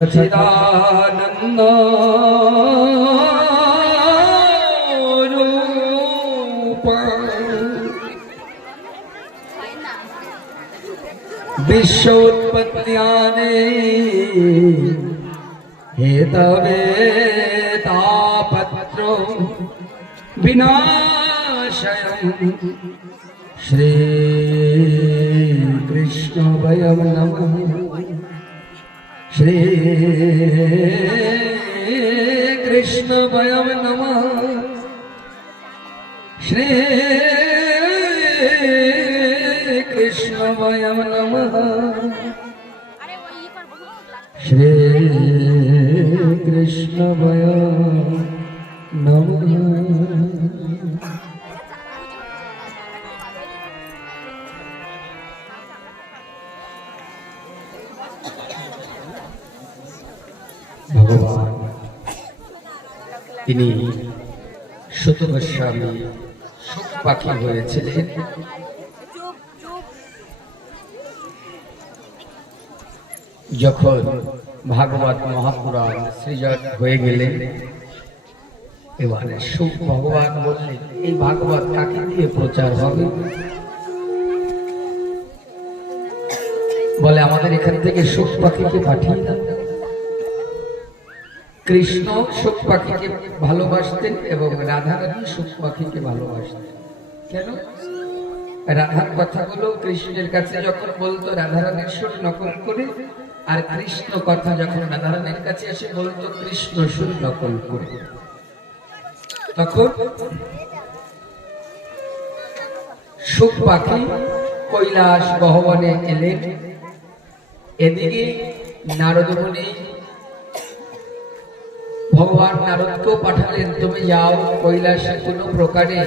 চিদানন্দ তাপত্র বিনাশয়ম শ্রী কৃষ্ণ বয়ম নমঃ श्री कृष्ण भयम नम श्री कृष्ण भयम नम श्री कृष्ण भयम नम ভগবান। তিনি সুত গোস্বামী সুখ পাখি হয়েছিলেন। যখন ভাগবত মহাপুরাণ সৃজন হয়ে গেলেন, এবারে সুখ ভগবান বললেন, এই ভাগবত কাকে দিয়ে প্রচার হবে? বলে, আমাদের এখান থেকে সুখ পাখিকে পাঠিয়ে দাও। কৃষ্ণ সুখ পাখিকে ভালোবাসতেন এবং রাধারানী সুখ পাখিকে ভালোবাসতেন। কেন? রাধার কথাগুলো কৃষ্ণের কাছে যখন বলতো, রাধারানীর সুর নকল করে, আর কৃষ্ণ কথা যখন রাধারানীর কাছে এসে বলতো, কৃষ্ণ সুর নকল করে। তখন সুখ পাখি কৈলাস গহবনে এলেন। এদিকে নারদমণি ভগবান নারদকেও পাঠালেন, তুমি যাও, কৈলাসে কোনো প্রকারে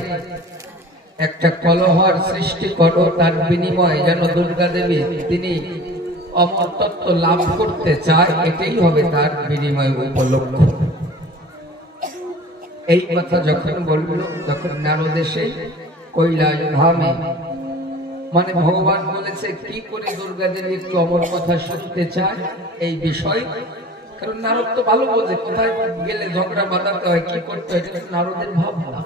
একটা কলহর সৃষ্টি করো, তার বিনিময়ে যেন দুর্গা দেবী তিনি অমরতত্ত্ব লাভ করতে চায়, এটাই হবে তার বিনিময় উপলক্ষ। এই কথা যখন বলল, তখন নারদ এসে কৈলাস ধামে মানে ভগবান বলেছে, কি করে দুর্গা দেবী একটু অমর কথা শুনতে চায়? এই বিষয় কারণ নারদ তো ভালো বোঝে, কোথায় গেলে ঝগড়া বাঁধাতে হয়, কি করতে হয় নারদের ভাবনা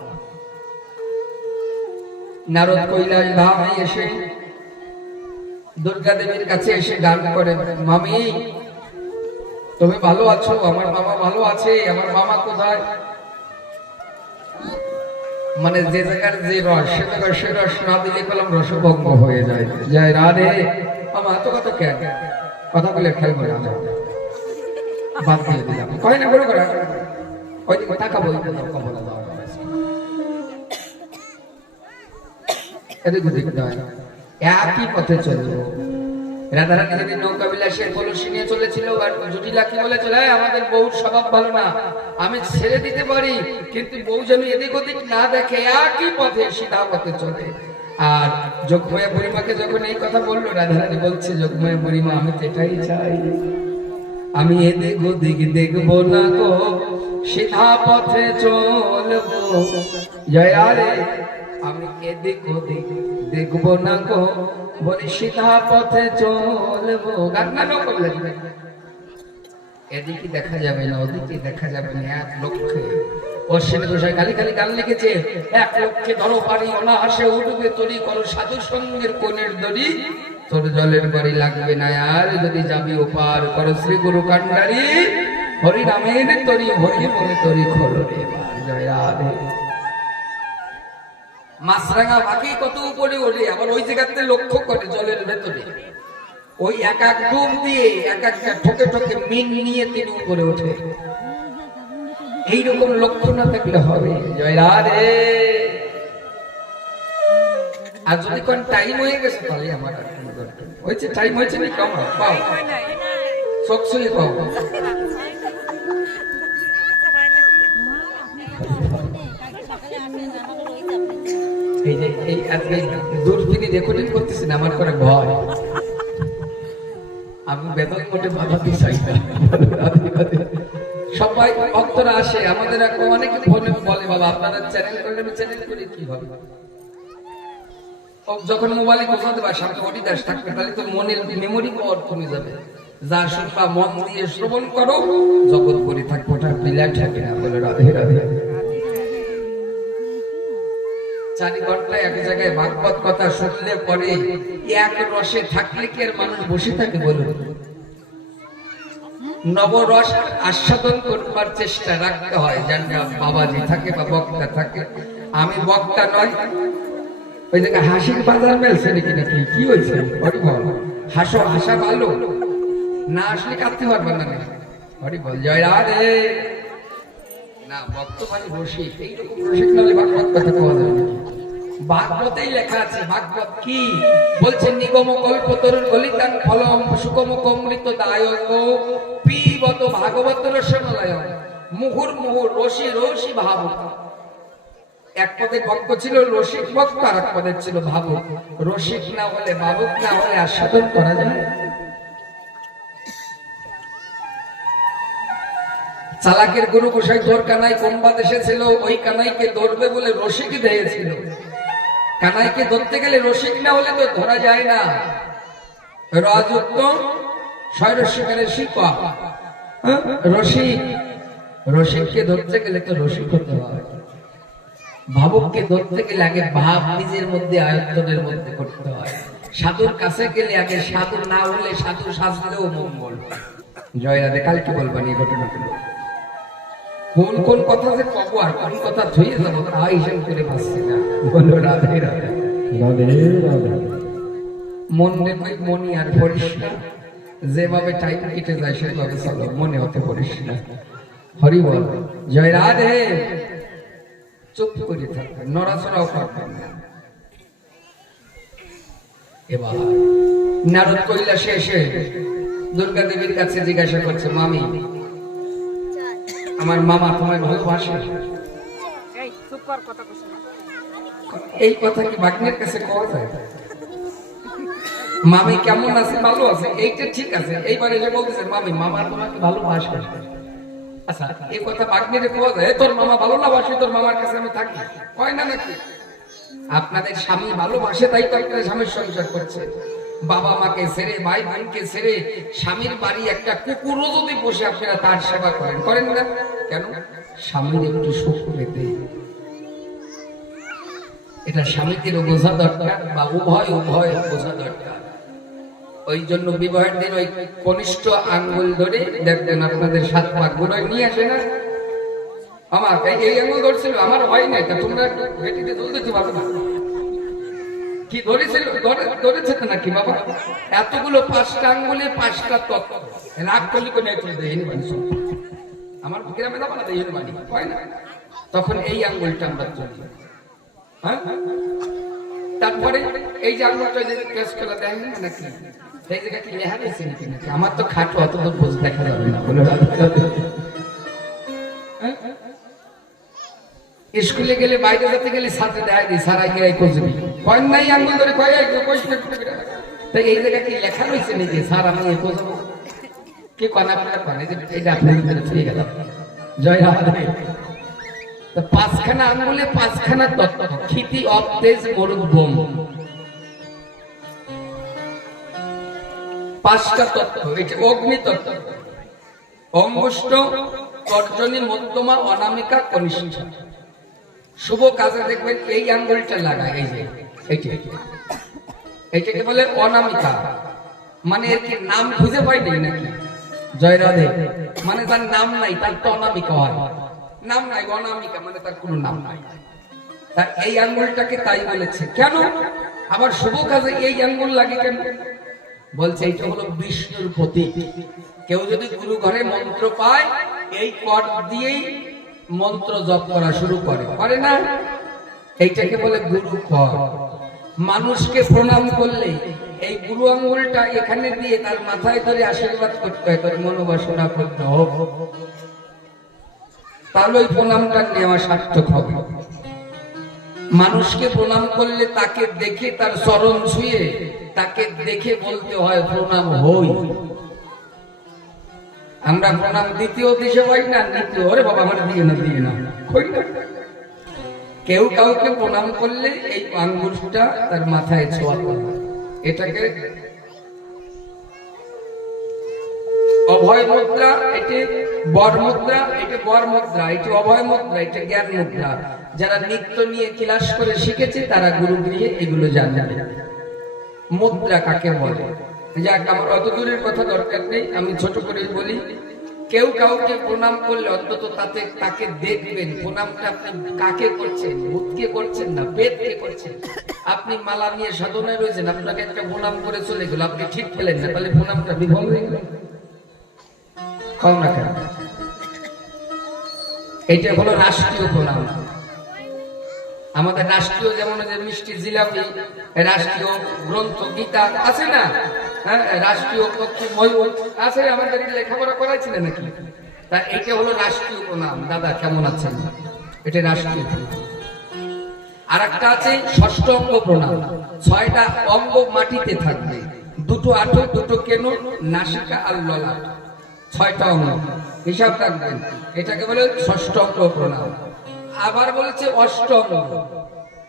নারদ কৈলাস ধামে এসে দুর্গা দেবীর কাছে এসে গান করে, মামি, তুমি ভালো আছো? আমার মামা ভালো আছে, আমার মামা কোথায়? মানে যে জায়গার যে রস, সে জায়গার সে রস না দিলে কলম রসভঙ্গ হয়ে যায় যায় রাধে। মামা, এত কথা কেন? কথা বলে খেলব না। বাদ দিয়ে দিলাম। কয় না, করে ওই একই পথে নৌকা নিয়ে চলেছিল আমাদের স্বভাব ভালো না, আমি ছেড়ে দিতে পারি, কিন্তু বউ যেন এদিক ওদিক না দেখে, একই পথে সিধা পথে চলে। আর যোগময়া বুড়িমাকে যখন এই কথা বলল, রাধারানী বলছে যোগময়া বুড়িমা আমি তো এটাই চাই। আমি এদিক ওদিক দেখব না গো, সিধা পথে চলবো। জয় আরে, আমি এদিক ওদিক দেখব না গো, বলি সিধা পথে চলবো। গান গানও করলেন এদিকে দেখা যাবে না, ওদিকে দেখা যাবে না, এক লক্ষ্যে। অশ্বিনী গোসাই খালি খালি গান লিখেছে, এক লক্ষ্যে ধরো পারি অনাহাসে উঠবে, তরি করো সাধু সঙ্গের কোণের দড়ি। তোর জলের বাড়ি লাগবে না আর যদি যাবি ওপার করো শ্রী গুরু কান্ডারি হরি তরি, হরি বলে তরি খোলো রে মাছরাঙা পাখি কত উপরে ওঠে? আবার ওই জায়গাতে লক্ষ্য করে জলের ভেতরে। ওই এক এক ডুব দিয়ে এক একটা ঠোকে ঠোকে মিন নিয়ে তিনি উপরে ওঠে। এইরকম লক্ষ্য না থাকলে হবে। জয় রাধে আর যদি কোন টাইম হয়ে গেছে, তাহলে আমার আর কোনো দরকার হয়েছে টাইম হয়েছে নাকি? আমার পাও। চোখ পাও। ভয়। আমি বেতন সবাই আসে, আমাদের এখন অনেকে ফোনে বলে, বাবা, আপনারা চ্যানেল করলে আমি চ্যানেল করি, কি হবে? যখন মোবাইলে কোথাতে বা সামনে দাস থাকবে, তাহলে তো মনের মেমোরি পাওয়ার কমে যাবে। যা শুনবা মন দিয়ে শ্রবণ করো, জগৎ করে থাকব, ওটা বিলাট হবে না, বলে রাধে রাধে। চারি ঘন্টায় এক জায়গায় ভাগবত কথা শুনলে পরে এক রসে থাকলে কি আর মানুষ বসে থাকে বলুন? নবরস আস্বাদন করবার চেষ্টা রাখতে হয় যেন বাবাজি থাকে বা বক্তা থাকে। আমি বক্তা নয় ওই জায়গায় হাসির বাজার মেলছে নাকি নাকি? কি হয়েছে? হরি বল। হাসো, হাসা ভালো। না আসলে কাঁদতে পারবেন না হরি বল, জয় রাধে। না বর্তমানে রসিক এইরকম রসিক নাহলে ভাগবত কথা পাওয়া যাবে নাকি? ভাগবতেই লেখা আছে, ভাগবত কি? বলছে, নিগম কল্প তরুণ গলিতাং ফলম সুগম কমৃত দায়ক। পিবত ভাগবত রসমলয় মুহুর মুহুর রসি রসি ভাবক। এক পদে ভক্ত ছিল রসিক ভক্ত, আর এক পদে ছিল ভাবুক। রসিক না হলে ভাবুক না হলে আস্বাদন করা যায় চালাকের গুরু গোসাই তোর কানাই কোন দেশে ছিল, ওই কানাইকে ধরবে বলে রসিক দিয়েছিল। কানাইকে ধরতে গেলে রসিক না হলে তো ধরা যায় না। রাজত্ব স্বয়রসিকারের শিকা রসিক, রসিককে ধরতে গেলে তো রসিক হতে হয়। ভাবককে ধরতে গেলে আগে ভাব নিজের মধ্যে আয়ত্তনের মধ্যে করতে হয়। সাধুর কাছে গেলে আগে সাধু না হলে সাধু সাজলেও মঙ্গল। জয় রাধে কালকে বলবেন এই ঘটনাগুলো কোন কোন কথা যে কব আর কোন কথা ধুয়ে যাব তা হিসেব করে পাচ্ছি না। বলল রাধে রাধে। রাধে কই মনি আর পড়িস না যেভাবে টাইম কেটে যায় সেভাবে চলো। মনে হতে পড়িস না হরি বল। জয় রাধে। চুপ করে থাকবে নড়াচড়াও করবেন না। এবার নারদ কৈলাসে এসে দুর্গা দেবীর কাছে জিজ্ঞাসা করছে মামি আমার মামা তোমায় ভালোবাসে এই কথা এই কথা কি বাগ্নের কাছে কওয়া যায়? মামি কেমন আছে? ভালো আছে? এইটা ঠিক আছে। এইবারে এসে বলতেছে মামি মামা তোমাকে ভালোবাসে। আচ্ছা এই কথা বাগ্নিরে কোয়া তোর মামা ভালো না বাসে, তোর মামার কাছে আমি থাকি। কয় না নাকি? আপনাদের স্বামী ভালোবাসে, তাই তো একটা স্বামীর সংসার করছে। বাবা মাকে ছেড়ে, ভাই বোনকে ছেড়ে স্বামীর বাড়ি একটা কুকুরও যদি বসে আপনারা তার সেবা করেন করেন না? কেন? স্বামীর একটু সুখ পেতে। এটা স্বামীকেরও বোঝা দরকার বা উভয় উভয় বোঝা দরকার। ওই জন্য বিবাহের দিন ওই কনিষ্ঠ আঙ্গুল ধরে দেখবেন আপনাদের সাত পাক গুলোয় নিয়ে আসে না। আমার এই- আঙ্গুল ধরছিল, আমার হয় নাই, তা তোমরা ভেটিতে জল দিতে না কি ধরেছিল? ধরেছে তো নাকি বাবা? এতগুলো পাঁচটা আঙ্গুলে পাঁচটা তত্ত্ব। রাগ করলে কোনো একটু দেয়নি বানি আমার গ্রামে যাব না দেয়নি বানি হয় না। তখন এই আঙ্গুলটা আমরা চলি হ্যাঁ? তারপরে এই যে আঙুলটা যে কেস করে দেয় না নাকি আমার তো খাটো, অত তো বোঝ দেখা যাবে না? স্কুলে গেলে, বাইরে যেতে গেলে সাথে দিই গিয়ে নাই। আঙুল ধরে এই কি লেখা রয়েছে নাকি? স্যার, আমি কন জয় পাঁচখানা আঙ্গুলে, পাঁচখানা তত্ত্ব। পাঁচটা তত্ত্ব অগ্নি তত্ত্ব অঙ্গুষ্ট তর্জনী, মধ্যমা, অনামিকা শুভ কাজে দেখবেন এই আঙ্গুলটা লাগায়, এই যে এইটাকে বলে অনামিকা। মানে এর কি নাম খুঁজে পাইনি নাকি? জয় রাধে। মানে তার নাম নাই, তার তো অনামিকা হয়। নাম নাই, অনামিকা মানে তার কোনো নাম নাই। তা এই আঙ্গুলটাকে তাই বলেছে। কেন? আবার শুভ কাজে এই আঙ্গুল লাগে কেন? বলছে, এইটা হলো বিষ্ণুর প্রতীক। কেউ যদি গুরু ঘরে মন্ত্র পায়, এই কর দিয়েই মন্ত্র জপ করা শুরু করে। করে না? এইটাকে বলে গুরু কর মানুষকে প্রণাম করলে এই গুরু আঙ্গুলটা এখানে দিয়ে তার মাথায় ধরে আশীর্বাদ করতে হয়, তার মনোবাসনা করতে হোক। তাহলে ওই প্রণামটা নেওয়া সার্থক হবে। মানুষকে প্রণাম করলে তাকে দেখে তার চরণ ছুঁয়ে তাকে দেখে বলতে হয়, প্রণাম হই। আমরা প্রণাম দ্বিতীয় দিশে পাই না, দ্বিতীয়, ওরে বাবা, আমার দিয়ে না দিয়ে না কেউ কাউকে প্রণাম করলে এই আঙ্গুলটা তার মাথায় ছোঁয়াতে হয়। এটাকে অভয় মুদ্রা, এটি বর মুদ্রা, এটি বর মুদ্রা, এটি অভয় মুদ্রা, এটি জ্ঞান মুদ্রা। যারা নিত্য নিয়ে ক্লাস করে শিখেছে, তারা গুরুগৃহে এগুলো জানবে। মুদ্রা কাকে বলে? যাক, আমার অত দূরের কথা দরকার নেই, আমি ছোট করে বলি। কেউ কাউকে প্রণাম করলে অন্তত তাতে, তাকে দেখবেন। প্রণামটা আপনি কাকে করছেন? ভূতকে করছেন না পেটকে করছেন? আপনি মালা নিয়ে সাধনায় রয়েছেন, আপনাকে একটা প্রণাম করে চলে গেল, আপনি ঠিক পেলেন না, তাহলে প্রণামটা বিফল হয়ে গেল। কম না কেন? এইটা হলো রাষ্ট্রীয় প্রণাম। আমাদের রাষ্ট্রীয় যেমন যে মিষ্টি জিলাপি, রাষ্ট্রীয় গ্রন্থ, গীতা, আছে না? হ্যাঁ রাষ্ট্রীয় পক্ষে ময়ূর আছে? আমাদের লেখাপড়া করাইছিলেন নাকি? তা এটা হলো রাষ্ট্রীয় প্রণাম। দাদা, কেমন আছেন? এটা রাষ্ট্রীয় আর একটা আছে ষষ্ঠ অঙ্গ প্রণাম। ছয়টা অঙ্গ মাটিতে থাকবে। দুটো আঠো, দুটো কেন, নাসিকা আর ললাট। ছয়টা অঙ্গ। হিসাব রাখবেন। এটাকে বলে ষষ্ঠ অঙ্গ প্রণাম। আবার বলেছে অষ্টঙ্গ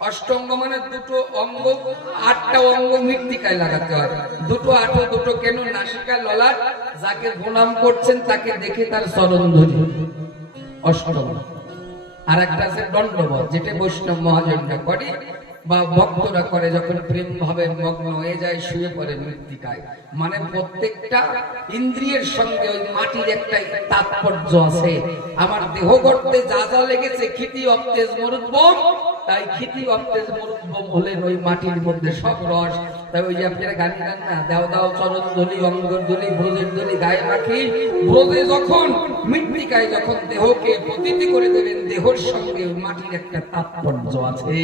অষ্টঙ্গ মানে দুটো অঙ্গ, আটটা অঙ্গ মৃত্তিকায় লাগাতে হয়। দুটো আটো দুটো কেন নাসিকা ললাট, যাকে প্রণাম করছেন তাকে দেখে তার স্মরণ ধরি। অষ্টম। আর একটা আছে দণ্ডবধ, যেটা বৈষ্ণব মহাজনটা করে। বা ভক্তরা করে যখন প্রেম ভাবে মগ্ন হয়ে যায়, শুয়ে পড়ে মৃত্তিকায়। মানে প্রত্যেকটা ইন্দ্রিয়ের সঙ্গে ওই মাটির একটা তাৎপর্য আছে। আমার দেহ গড়তে যা যা লেগেছে খিতি অপ্তেজ মরুদ্বম তাই খিতি মরুদ্বম হলেন ওই মাটির মধ্যে সব রস। তাই ওই যে আপনারা গান গান না দাও দাও চরণ দলি অঙ্গর দলি ব্রজের দলি গায়ে রাখি ব্রজে যখন মৃত্তিকায় যখন দেহকে প্রতীতি করে দেবেন দেহর সঙ্গে মাটির একটা তাৎপর্য আছে।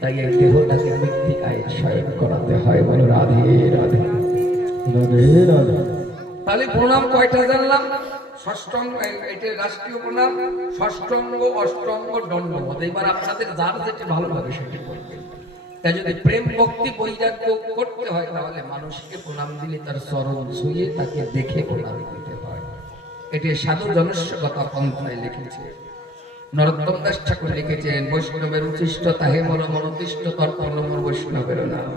তাই এই দেহটাকে মৃত্তিকায় শয়ন করাতে হয় বলো রাধে রাধে। রাধে রাধে। তাহলে প্রণাম কয়টা জানলাম? ষষ্ঠঙ্গ এটা রাষ্ট্রীয় প্রণাম ষষ্ঠঙ্গ অষ্টঙ্গ এবার আপনাদের যার সেটা তাই যদি প্রেম ভক্তি বৈরাগ্য করতে হয়, তাহলে মানুষকে প্রণাম দিলে তার তাকে দেখে প্রণাম দিতে হয়। এটি সাধু জনস্বগতা পন্থায় লিখেছে। নরোত্তম দাস ঠাকুর লিখেছেন, বৈষ্ণবের উচিষ্ট তাহে মন মনতিষ্ঠ তর্পণ মন বৈষ্ণবের নাম।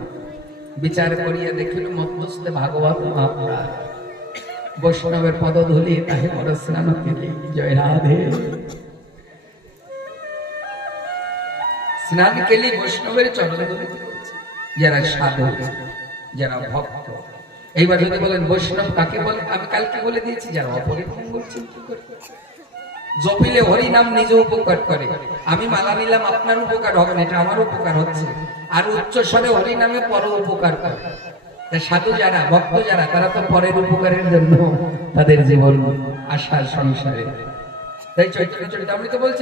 বিচার করিয়া দেখিল, মধ্যস্থে ভাগবত মহাপ্রায় বৈষ্ণবের পদধূলি তাহে মর স্নান কেলি জয় রাধে। স্নান কেলি বৈষ্ণবের চরণধূলি যারা সাধু, যারা ভক্ত। এইবার যদি বলেন বৈষ্ণব কাকে বলে? আমি কালকে বলে দিয়েছি, যারা অপরিমঙ্গল চিন্তা করে? জপিলে হরি নাম নিজে উপকার করে। আমি মালা নিলাম, আপনার উপকার হবে না, এটা আমার উপকার হচ্ছে। আর উচ্চ স্বরে হরি নামে পর উপকার করে। সাধু যারা, ভক্ত যারা, তারা তো পরের উপকারের জন্য তাদের জীবন, আশা, সংসারে। তাই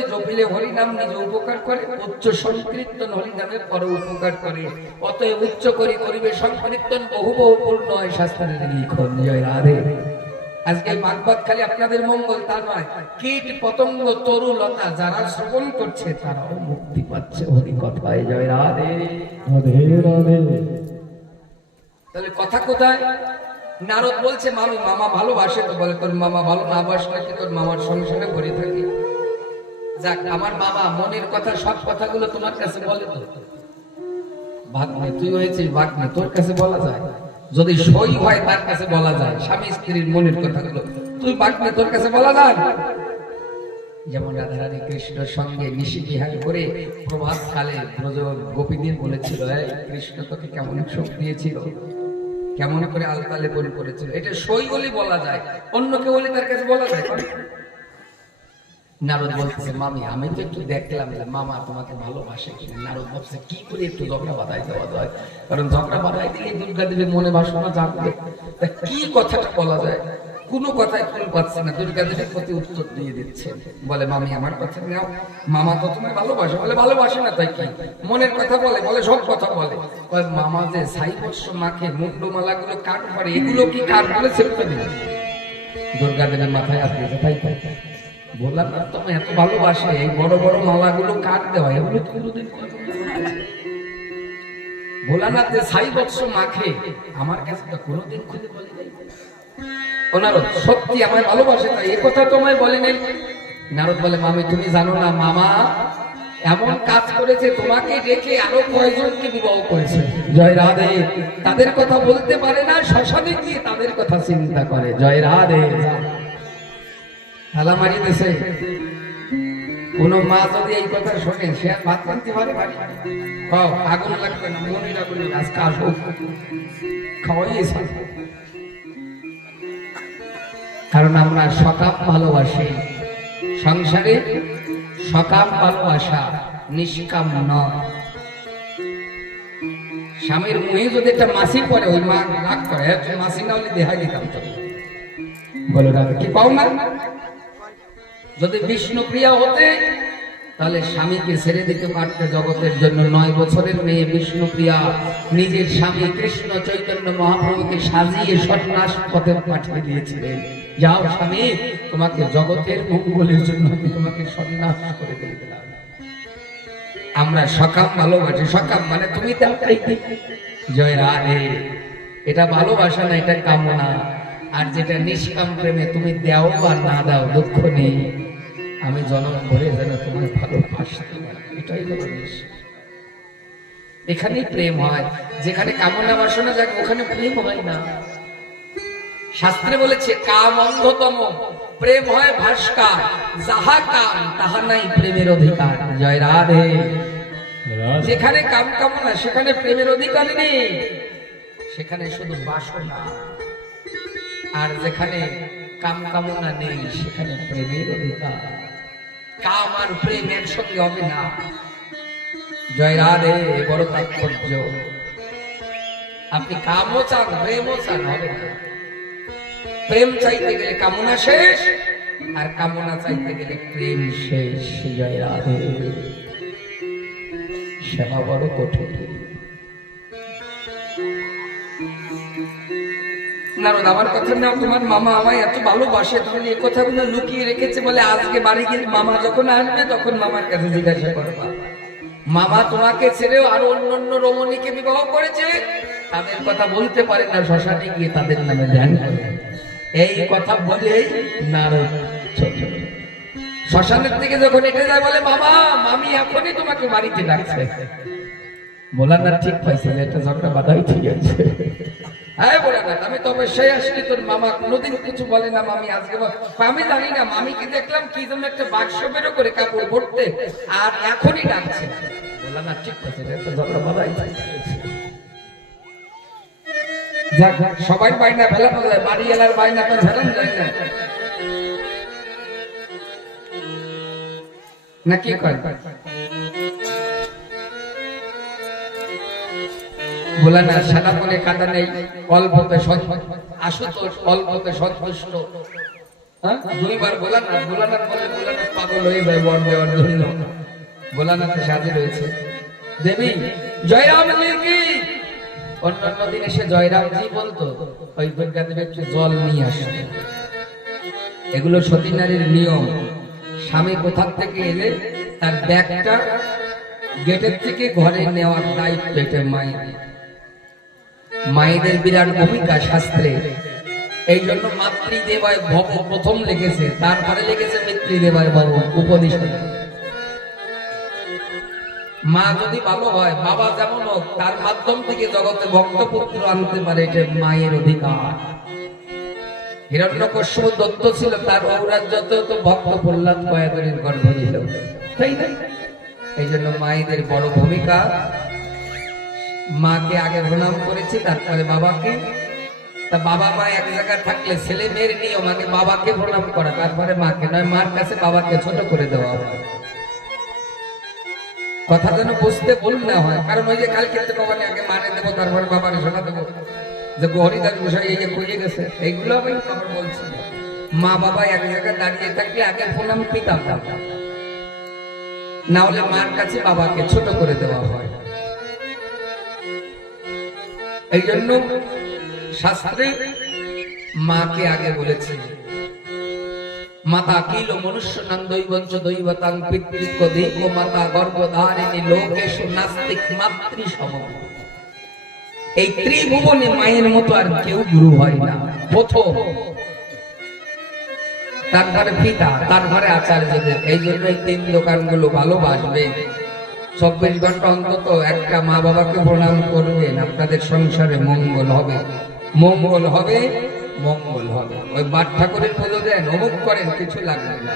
জপিলে নিজে উপকার করে, উচ্চ সংকীর্তন উপকার করে। অতএব উচ্চ করি করিবে সংকীর্তন, বহু হয় শাস্ত্রের লিখন, জয় রাধে। আজকে বাগবাগ খালি আপনাদের মঙ্গল, তা নয়। কীট, পতঙ্গ, তরু, লতা, যারা শ্রবণ করছে, তারাও মুক্তি পাচ্ছে। হরি কথায় জয় রাধে। রাধে রাধে। তাহলে কথা কোথায়? নারদ বলছে, মামি, মামা ভালোবাসে তো। বলে, তোর মামা ভালো না বাসলে কি তোর মামার সংসারে ভরে থাকি? যাক, আমার মামা মনের কথা, সব কথাগুলো তোমার কাছে বলে তো। ভাগ্নে, তুই হয়েছিস ভাগ্নে, তোর কাছে বলা যায়? যদি সই হয়, তার কাছে বলা যায়। স্বামী স্ত্রীর মনের কথাগুলো। তুই ভাগ্নে, তোর কাছে বলা যায়? যেমন রাধারানী কৃষ্ণের সঙ্গে নিশি বিহার করে প্রভাত ব্রজ বলেছিল কৃষ্ণ তোকে কেমন সুখ দিয়েছিল? কেমন করে আলতালে বলি করেছিল এটা সই বলে বলা যায়। অন্য কেউ বলে তার কাছে বলা যায়। নারদ বলতেছে, মামি, আমি তো একটু দেখলাম মামা তোমাকে ভালোবাসে নারদ বলছে কি করে একটু ঝগড়া বাধাই দেওয়া যায়? কারণ ঝগড়া বাধাই দিলে দুর্গা দেবীর মনে বাসনা জানবে কি কথাটা বলা যায়? কোনো কথাই ফুল পাচ্ছে না। দুর্গা দেবীর প্রতি উত্তর দিয়ে দিচ্ছে। বলে, মামি, আমার কথা নাও। মামা তো তুমি ভালোবাসে। বলে, ভালোবাসে না তাই কি? মনের কথা বলে বলে, সব কথা বলে। মামা যে সাই বর্ষ মাখে মুন্ডমালা গুলো কাঠ পারে এগুলো কি কাঠ বলে ছেড়ে দিবে দুর্গা দেবীর মাথায় আসবে তাই তাই না তোমায় এত ভালোবাসে, এই বড় বড় মালাগুলো কাঠ দেওয়া, এগুলো তো কোনোদিন করেনি। ভোলানাথ যে সাই বৎস মাখে আমার কাছে তো কোনোদিন খুলে বলে নাই ওনার সত্যি আমায় ভালোবাসে, তাই এ কথা তোমায় বলে নাই নারদ বলে, মামি, তুমি জানো না, মামা এমন কাজ করেছে, তোমাকে রেখে আরও কয়জনকে বিবাহ করেছে। জয় রাধে, তাদের কথা বলতে পারে না, শ্মশানে গিয়ে তাদের কথা চিন্তা করে। জয় রাধে। হেলা মারিতেছে কোন মা যদি এই কথা শোনে, সে আর ভাত আনতে পারে আগুন লাগবে না, মনে রাখুন আজকে আসো খাওয়াইয়েছে। কারণ আমরা সকাম ভালোবাসি। সংসারে সকাম ভালোবাসা নিষ্কাম নয়। স্বামীর মুহে যদি একটা মাসি পরে ওই মা রাগ করে মাসি না হলে দেখাই দিতাম তো। বলো না কি পাও না? যদি বিষ্ণু প্রিয়া হতে, তাহলে স্বামীকে ছেড়ে দিতে পারতে জগতের জন্য নয় বছরের মেয়ে বিষ্ণুপ্রিয়া। নিজের স্বামী কৃষ্ণ চৈতন্য মহাপ্রভুকে সাজিয়ে সন্ন্যাস পথে পাঠিয়ে দিয়েছিলেন। যাও স্বামী, তোমাকে জগতের মঙ্গলের জন্য আমি তোমাকে সন্ন্যাস করে দিয়ে দিলাম। আমরা সকাম ভালোবাসি, সকাম মানে তুমি তেমনটাই জয় রাধে। এটা ভালোবাসা না, এটা কামনা। আর যেটা নিষ্কাম প্রেমে তুমি দাও বা না দাও, দুঃখ নেই। আমি জনম ভরে যেন তোমার ভালোবাসতে এটাই হলো। এখানেই প্রেম হয়। যেখানে কামনা বাসনা যাক, ওখানে প্রেম হয় না। শাস্ত্রে বলেছে কাম অন্ধতম প্রেম হয় ভাস্কার যাহা কাম তাহা নাই প্রেমের অধিকার। জয় রাধে। যেখানে কাম কামনা সেখানে প্রেমের অধিকার নেই। সেখানে শুধু বাসনা। আর যেখানে কাম কামনা নেই সেখানে প্রেমের অধিকার। কাম আর প্রেম একসঙ্গে হবে না। জয় রাধে বড় তাৎপর্য। আপনি কামও চান প্রেমও চান হবে না। প্রেম চাইতে গেলে কামনা শেষ, আর কামনা চাইতে গেলে প্রেম শেষ, জয় রাধে। সেবা বড় কঠিন। আজকে বাড়ি মামা যখন তখন মামার কাছে জিজ্ঞাসা মামা তোমাকে ছেড়েও আরও রমণীকে বিবাহ করেছে? তাদের কথা বলতে পারে না, শ্মশানে গিয়ে তাদের নামে ধ্যান করে এই কথা বলেই নারদ শ্মশানের দিকে যখন এটা যায়, বলে, মামা, মামি এখনই তোমাকে বাড়িতে ডাকছে। ঠিক পাইছে যে এটা ঝগড়া বাধাই ঠিক আছে। আমি তবে আসলে তোর মামা কোনোদিন কিছু বলে না মামি আজকে আমি জানি না, মামিকে দেখলাম কি যেন একটা বাক্স বেরো করে কাপড় আর এখনই ঠিক। যাক, সবাই বাইনা ফেলানো যায় বাড়ি এলার বাইনা তো যায় না। না, কি কয়? বলে না সাদা নেই হ্যাঁ? বর সাজে রয়েছে দেবী, জয়রাম কি অন্যান্য দিনে সে জয়রামজি বলতো, ওই দুর্গা দেবী একটু জল নিয়ে আসতো এগুলো সতী নারীর নিয়ম। স্বামী কোথার থেকে এলে তার ব্যাগটা গেটের থেকে ঘরে নেওয়ার দায়িত্ব এটা মায়ের। মায়েদের বিরাট ভূমিকা শাস্ত্রে। এই জন্য মাতৃদেবায় ভব প্রথম লিখেছে, তারপরে লিখেছে পিতৃদেবায় ভব উপনিষদ। মা যদি ভালো হয়, বাবা যেমন হোক, তার মাধ্যম থেকে জগতে ভক্তপুত্র আনতে পারে, এটা মায়ের অধিকার। হিরণ্যকশ্যপ দত্ত ছিল, তার তো ভক্ত গর্ভ ছিল। তাই এই জন্য মায়েদের বড় ভূমিকা। মাকে আগে প্রণাম করেছি, তারপরে বাবাকে। তা বাবা মা এক জায়গায় থাকলে ছেলে মেয়ের নিয়ম, আগে বাবাকে প্রণাম করা, তারপরে মাকে। নয়, মার কাছে বাবাকে ছোট করে দেওয়া। কথা যেন বুঝতে ভুল না হয়। কারণ ওই যে কালকে তো আগে মানে দেবো, তারপরে বাবারে শোনা দেবো। যে হরিদাস গোসাই এই যে খুঁজে গেছে, এইগুলো আমি খবর বলছি মা বাবা এক জায়গায় দাঁড়িয়ে থাকলে আগে প্রণাম পিতাম। না হলে মার কাছে বাবাকে ছোট করে দেওয়া হয়। এই জন্য শাস্ত্রে মাকে আগে বলেছে মাতা কিল মনুষ্য নাম দৈবঞ্চ দৈবতাং পিতৃক দেব মাতা গর্ভধারিণী লোকেশ নাস্তিক মাতৃ সম। এই ত্রিভুবনে মায়ের মতো আর কেউ গুরু হয় না। প্রথম। তারপরে পিতা তারপরে আচার্যদের এই জন্য এই তিন দোকানগুলো ভালোবাসবে। চব্বিশ ঘণ্টা অন্তত একটা মা বাবাকে প্রণাম করবেন। আপনাদের সংসারে মঙ্গল হবে। মঙ্গল হবে মঙ্গল হবে। ওই বাট ঠাকুরের পুজো দেন, অমুক করেন, কিছু লাগবে না।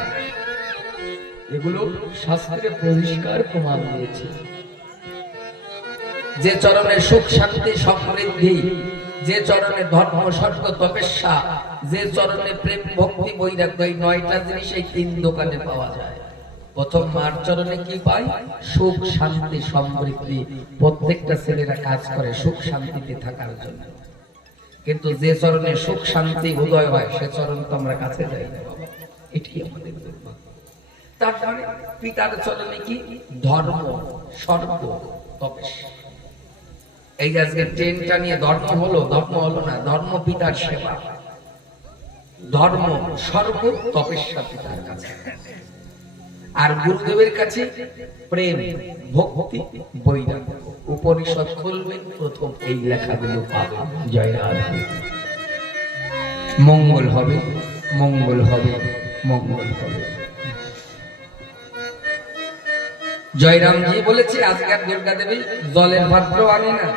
এগুলো শাস্ত্রে পরিষ্কার প্রমাণ দিয়েছে। যে চরণে সুখ শান্তি সমৃদ্ধি, যে চরণে ধর্ম স্বর্গ তপস্যা, যে চরণে প্রেম ভক্তি বৈরাগ্য, এই নয়টা জিনিস এই তিন দোকানে পাওয়া যায়। প্রথম মার চরণে কি পাই সুখ শান্তি সমৃদ্ধি। প্রত্যেকটা ছেলেরা কাজ করে সুখ শান্তিতে থাকার জন্য। কিন্তু যে চরণে সুখ, শান্তি, উদয় হয়, সে চরণ তো আমরা কাছে যাই এটি আমাদের তারপরে পিতার চরণে কি? ধর্ম, স্বর্গ তপস্যা এই যে আজকে ট্রেনটা নিয়ে ধর্ম হলো ধর্ম হলো না, ধর্ম পিতার সেবা। ধর্ম সর্ব তপস্যা পিতার কাছে। আর গুরুদেবের কাছে প্রেম, ভক্তি, বৈরাগ্য। উপনিষদ খুলবেন প্রথম এই লেখাগুলো পাবেন জয় রাধা। মঙ্গল হবে মঙ্গল হবে মঙ্গল হবে। জয়রামজি বলেছে আজকের দুর্গা দেবী জলের পাত্র আনে না।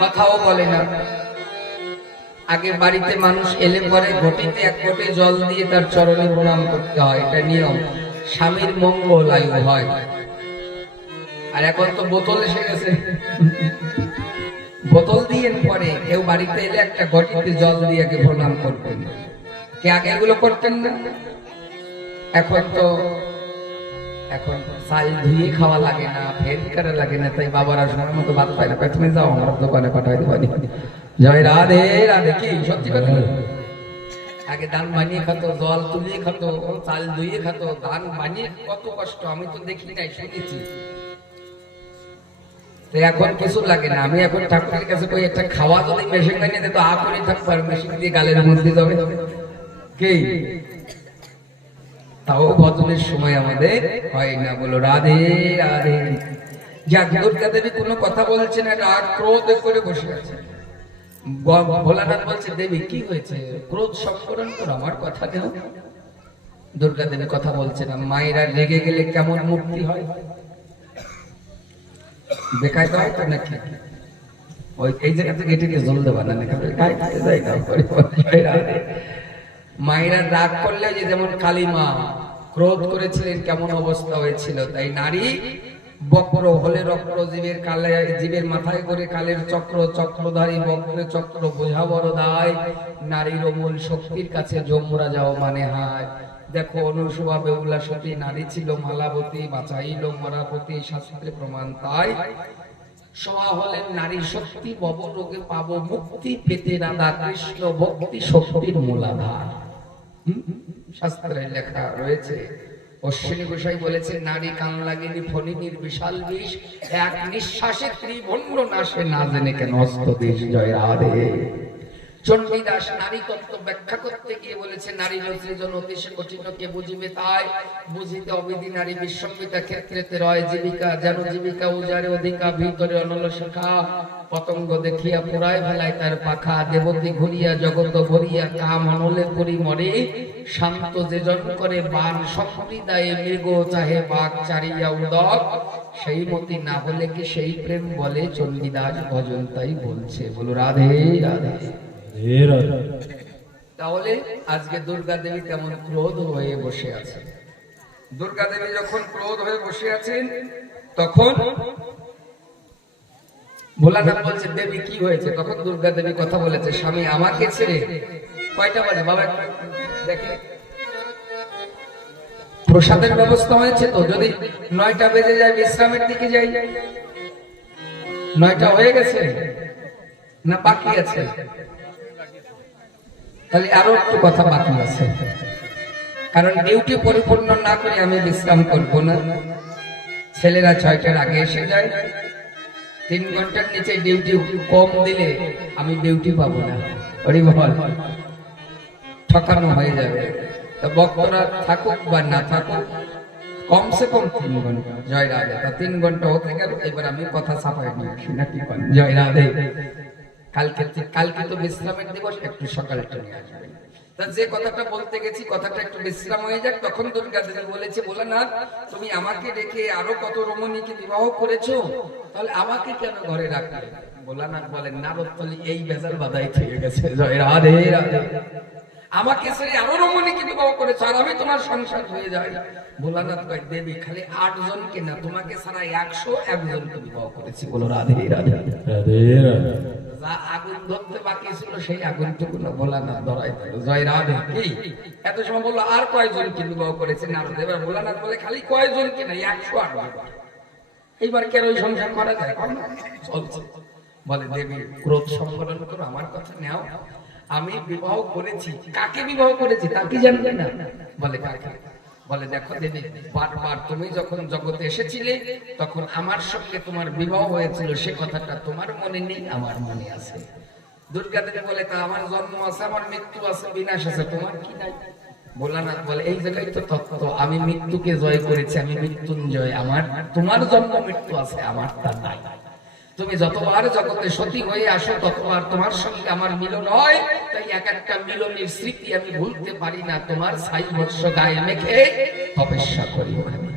কথাও বলে না। আগে বাড়িতে মানুষ এলে পরে ঘটিতে এক ঘটে জল দিয়ে তার চরণে প্রণাম করতে হয়, এটা নিয়ম। স্বামীর মঙ্গল আয়ু হয়। আর এখন তো বোতল এসে গেছে। বোতল দিয়ে পরে কেউ বাড়িতে এলে একটা ঘটিতে জল দিয়ে আগে প্রণাম করতেন। কে আগে এগুলো করতেন না? এখন তো, এখন চাল ধুয়ে খাওয়া লাগে না, ফের করা লাগে না, তাই বাবারা সময় মতো ভাত পায় না। তুমি যাও, আমার দোকানে পাঠাই দেবানি জয় রাধে রাধে, কি? সত্যি কথা? আগে ধান বানিয়ে খাতো, জল তুলিয়ে খাতো চাল ধুয়ে খাতো ধান বানিয়ে কত কষ্ট, আমি তো দেখি নাই, শুনেছি। এখন কিছু লাগে না, আমি এখন ঠাকুরের কাছে কই, একটা খাওয়া যদি মেশিন আর মেশিন দিয়ে গালের মধ্যে যাবে। তাও বদলের সময় আমাদের হয় না বলো, রাধে রাধে। যাক, দুর্গা দেবী কোনো কথা বলছে না, রাগ, ক্রোধ করে বসে আছে। ভোলানাথ বলছে, দেবী, কি হয়েছে? ক্রোধ সংকরণ করো, আমার কথা দেও দুর্গা দেবী কথা বলছে না। মায়েরা রেগে গেলে কেমন মূর্তি হয়? হয় তো নাকি? ওই এই জায়গা থেকে এটাকে জল দেবা না। মায়েরা রাগ করলে যে যেমন কালিমা, ক্রোধ করেছিলেন, কেমন অবস্থা হয়েছিল। তাই নারী বক্র হলে রক্র জীবের কালে, জীবের মাথায় করে কালের চক্র, চক্রধারী বক্রে চক্র বোঝা বড় দায়। নারীর মূল শক্তির কাছে যমুরা যাও মানে হায়। দেখো অনুসভা বেউলা সতী, নারী ছিল মালাবতী, বাঁচাইল মরাপতি শাস্ত্রে প্রমাণ তাই। সভা হলেন নারী শক্তি, ববরোগে পাবো মুক্তি, পেতে রাধা কৃষ্ণ ভক্তি, শক্তির মূলাধার। শাস্ত্রে লেখা রয়েছে অশ্বিনী গোসাই বলেছে নারী কান লাগেনি, ফণিনীর বিশাল বিষ। এক নিঃশ্বাসে ত্রিভণ্ড নাশে না জেনে কেন অস্ত দেশ জয় রাধে চণ্ডীদাস নারী তত্ত্ব ব্যাখ্যা করতে গিয়ে বলেছে, নারী কঠিন, কে বুঝিবে তাই? বুঝিতে অবিধি নারী বিশ্ববিতা ক্ষেত্রেতে রয় জীবিকা, যেন জীবিকা উজারে অধিকা, ভিতরে অনল পতঙ্গ দেখিয়া পুরায় ভেলায় তার পাখা, দেবতী ঘুরিয়া জগত কাম অনলে করি মরে। শান্ত যে জন করে বান সম্প্রদায়ে মৃগ চাহে বাঘ, চারিয়া উদক। সেই মতি না হলে কি সেই প্রেম বলে চণ্ডীদাস ভজন তাই বলছে? বলো রাধে রাধে। তাহলে আজকে দুর্গা দেবী তেমন ক্রোধ হয়ে বসে আছে। দুর্গা দেবী যখন ক্রোধ হয়ে বসে আছেন, তখন ভোলানাথ বলছে, দেবী, কি হয়েছে? তখন দুর্গা দেবী কথা বলেছে, স্বামী, আমাকে ছেড়ে কয়টা বাবা দেখে। প্রসাদের ব্যবস্থা হয়েছে তো, যদি নয়টা বেজে যায়, বিশ্রামের দিকে যাই। নয়টা হয়ে গেছে না বাকি আছে? তাহলে আরও একটু কথা বাকি আছে। কারণ ডিউটি পরিপূর্ণ না করে আমি বিশ্রাম করব না। ছেলেরা ছয়টার আগে এসে যায়। তিন ঘণ্টার নিচে ডিউটি কম দিলে আমি ডিউটি পাবো না। হরি বল ঠকানো হয়ে যাবে। তো বক্তরা থাকুক বা না থাকুক, কমসে কম তিন ঘণ্টা। জয় রাধে। তা তিন ঘণ্টা হতে গেল, এবার আমি কথা ছাপাই আসি নাকি? জয় রাধে। কালকে কালকে তো বিশ্রামের দিবস, একটু সকালটা নিয়ে আসবেন তা যে কথাটা বলতে গেছি, কথাটা একটু বিশ্রাম হয়ে যাক। তখন দুর্গা দেবী বলেছে বলে না তুমি আমাকে রেখে আরও কত রমণীকে বিবাহ করেছ? তাহলে আমাকে কেন ঘরে রাখলে? ভোলানাথ বলেন নারদতলি এই বেজাল বাদাই থেকে গেছে। আমাকে ছেড়ে আরও রমণীকে বিবাহ করেছ, আর আমি তোমার সংসার হয়ে যাই। ভোলানাথ কয়, দেবী, খালি আট জনকে না, তোমাকে ছাড়া একশো একজনকে বিবাহ করেছি। বলো, রাধে রাধে রাধে রাধে। যা আগুন ধরতে বাকি ছিল, সেই ধরাই দিল। জয় রাধে কি? এত সময় বলল, আর কয়জনকে বিবাহ করেছে নারদ এবার বলে খালি কয়জনকে না, একশো আট এইবার কেন ওই সংসার করা যায়? বলে, দেবী, ক্রোধ সম্বরণ করো, আমার কথা নেও। আমি বিবাহ করেছি। কাকে বিবাহ করেছি? তা কি জানবে না? বলে, কাকে? বলে, দেখো দেবী, বারবার তুমি যখন জগতে এসেছিলে, তখন আমার সঙ্গে তোমার বিবাহ হয়েছিল। সে কথাটা তোমার মনে নেই, আমার মনে আছে। দুর্গা দেবী বলে, তা আমার জন্ম আছে, আমার মৃত্যু আছে, বিনাশ আছে, তোমার কি নাই? ভোলানাথ বলে, এই জায়গায় তো তত্ত্ব, আমি মৃত্যুকে জয় করেছি, আমি মৃত্যুঞ্জয়, আমার, তোমার জন্ম মৃত্যু আছে, আমার তা নাই। তুমি যতবার জগতে সতী হয়ে আসো, ততবার তোমার সঙ্গে আমার মিলন হয়। তাই এক একটা মিলনের স্মৃতি আমি ভুলতে পারি না। তোমার সাই বৎস গায়ে মেখে তপস্যা করি ওখানে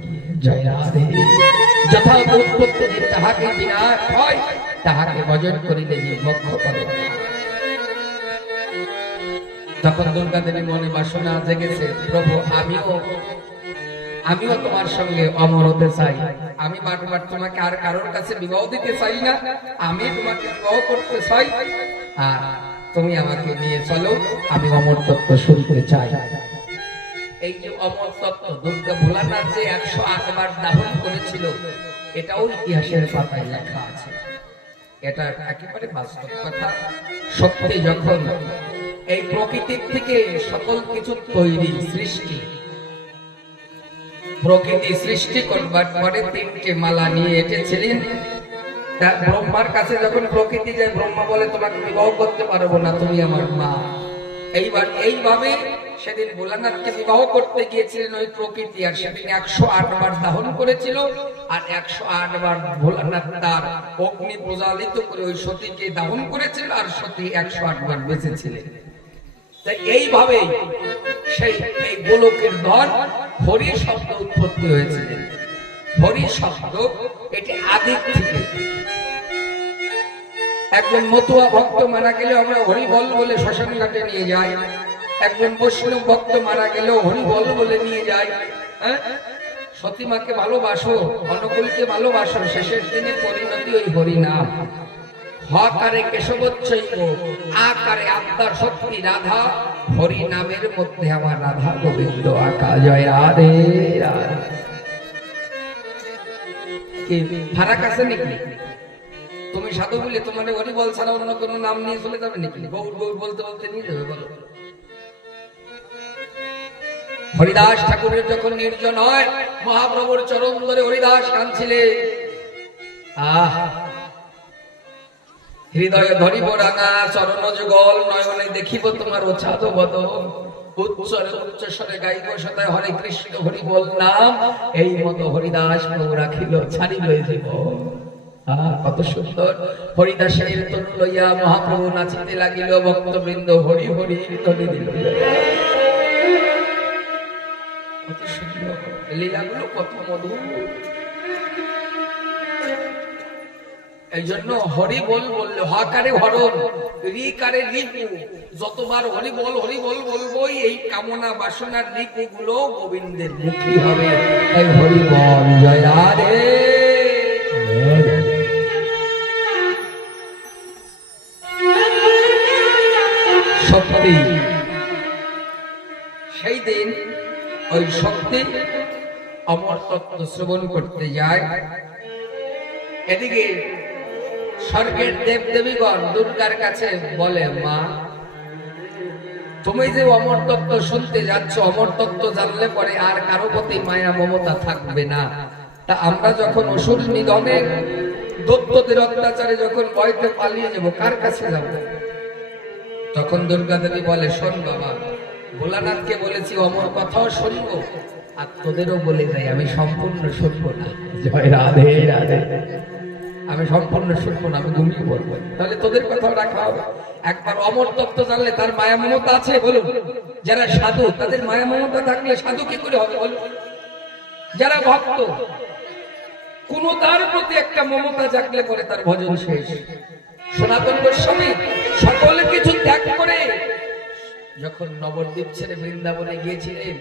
প্রভু, আমিও আমিও তোমার সঙ্গে অমর হতে চাই। আমি বারবার তোমাকে আর কারোর কাছে বিবাহ দিতে চাই না। আমি তোমাকে বিবাহ করতে চাই। আর তুমি আমাকে নিয়ে চলো, আমি অমর তত্ত্ব শুনতে চাই। এই যে অমর তত্ত্ব, দুর্গা ভোলানাথ যে একশো আটবার দাহন করেছিল, এটাও ইতিহাসের পাতায় লেখা আছে। এটা একেবারে বাস্তব কথা। সত্যি যখন এই প্রকৃতির থেকে সকল কিছু তৈরি, সৃষ্টি প্রকৃতি সৃষ্টি করবার পরে তিনটে মালা নিয়ে এসেছিলেন ব্রহ্মার কাছে যখন প্রকৃতি যায়, ব্রহ্মা বলে, তোমাকে বিবাহ করতে পারব না, তুমি আমার মা। এইবার এইভাবে সেদিন ভোলানাথকে বিবাহ করতে গিয়েছিলেন ওই প্রকৃতি, আর সেদিন একশো আট বার দাহন করেছিল, আর একশো আট বার ভোলানাথ তার অগ্নি প্রজ্বালিত করে ওই সতীকে দাহন করেছিল, আর সতী একশো আট বার বেঁচেছিলেন। এইভাবে সেই এই গোলকের ধন হরি শব্দ উৎপত্তি হয়েছিল হরি শব্দ এটি আদিক থেকে। একজন মতুয়া ভক্ত মারা গেলে আমরা হরি বল বলে শ্মশান ঘাটে নিয়ে যাই। একজন বৈষ্ণব ভক্ত মারা গেলেও হরি বল বলে নিয়ে যায় হ্যাঁ? সতীমাকে ভালোবাসো অনুকূলকে ভালোবাসো, শেষের দিনে পরিণতি ওই হরি নাম হকারে কেশবচ্ছৈব আকারে আত্মার শক্তি রাধা হরি নামের মধ্যে আমার রাধা গোবিন্দ আকা জয় রাধে। ফারাক আছে নাকি? তুমি সাধু বলে তোমার হরি বল ছাড়া অন্য কোনো নাম নিয়ে চলে যাবে নাকি? গৌর গৌর বলতে বলতে নিয়ে যাবে, বলো। হরিদাস ঠাকুরের যখন নির্জন হয়, মহাপ্রভুর চরণ ধরে হরিদাস কাঁদছিলেন আহ হৃদয়ে ধরিব রাঙা চরণ যুগল নয়নে দেখিব তোমার ওছাদ বদ উচ্চরে হরে কৃষ্ণ হরি নাম। এই মতো হরিদাস রাখিল কত সুন্দর। হরিদাসের লইয়া মহাপ্রভু নাচিতে লাগিল, ভক্তবৃন্দ হরি হরি দিল। লীলাগুলো কত মধুর। এই জন্য হরি বল বললে হরণ রিপু, যতবার হরি বল হরি বল বলবোই, এই কামনা বাসনারগুলো গোবিন্দের মুখী হবে। তাই হরি বল রাধে। শক্তি সেই দিন ওই শক্তি অমর তত্ত্ব শ্রবণ করতে যায়। এদিকে স্বর্গের দেব দেবীগণ দুর্গার কাছে বলে, মা, তুমি যে অমর তত্ত্ব শুনতে যাচ্ছ, অমর তত্ত্ব জানলে পরে আর কারও প্রতি মায়া মমতা থাকবে না। তা আমরা যখন অসুর নিধনে দত্তদের অত্যাচারে যখন ভয়তে পালিয়ে যাব, কার কাছে যাব? তখন দুর্গা দেবী বলে, শোন বাবা, ভোলানাথকে বলেছি অমর কথাও শুনব, আর তোদেরও বলে যাই, আমি সম্পূর্ণ শুনব না। জয় রাধে রাধে। আমি সম্পূর্ণ শুনব না, আমি ঘুমিয়ে পড়ব। তাহলে তোদের কথাও রাখা হবে। একবার অমর তত্ত্ব জানলে তার মায়া মমতা আছে বলুন। যারা সাধু, তাদের মায়া মমতা থাকলে সাধু কি করে হবে বলুন? যারা ভক্ত, কোন তার প্রতি একটা মমতা জাগলে পরে তার ভজন শেষ। সনাতন গোস্বামী সকল কিছু ত্যাগ করে যখন নবদ্বীপ ছেড়ে বৃন্দাবনে গিয়েছিলেন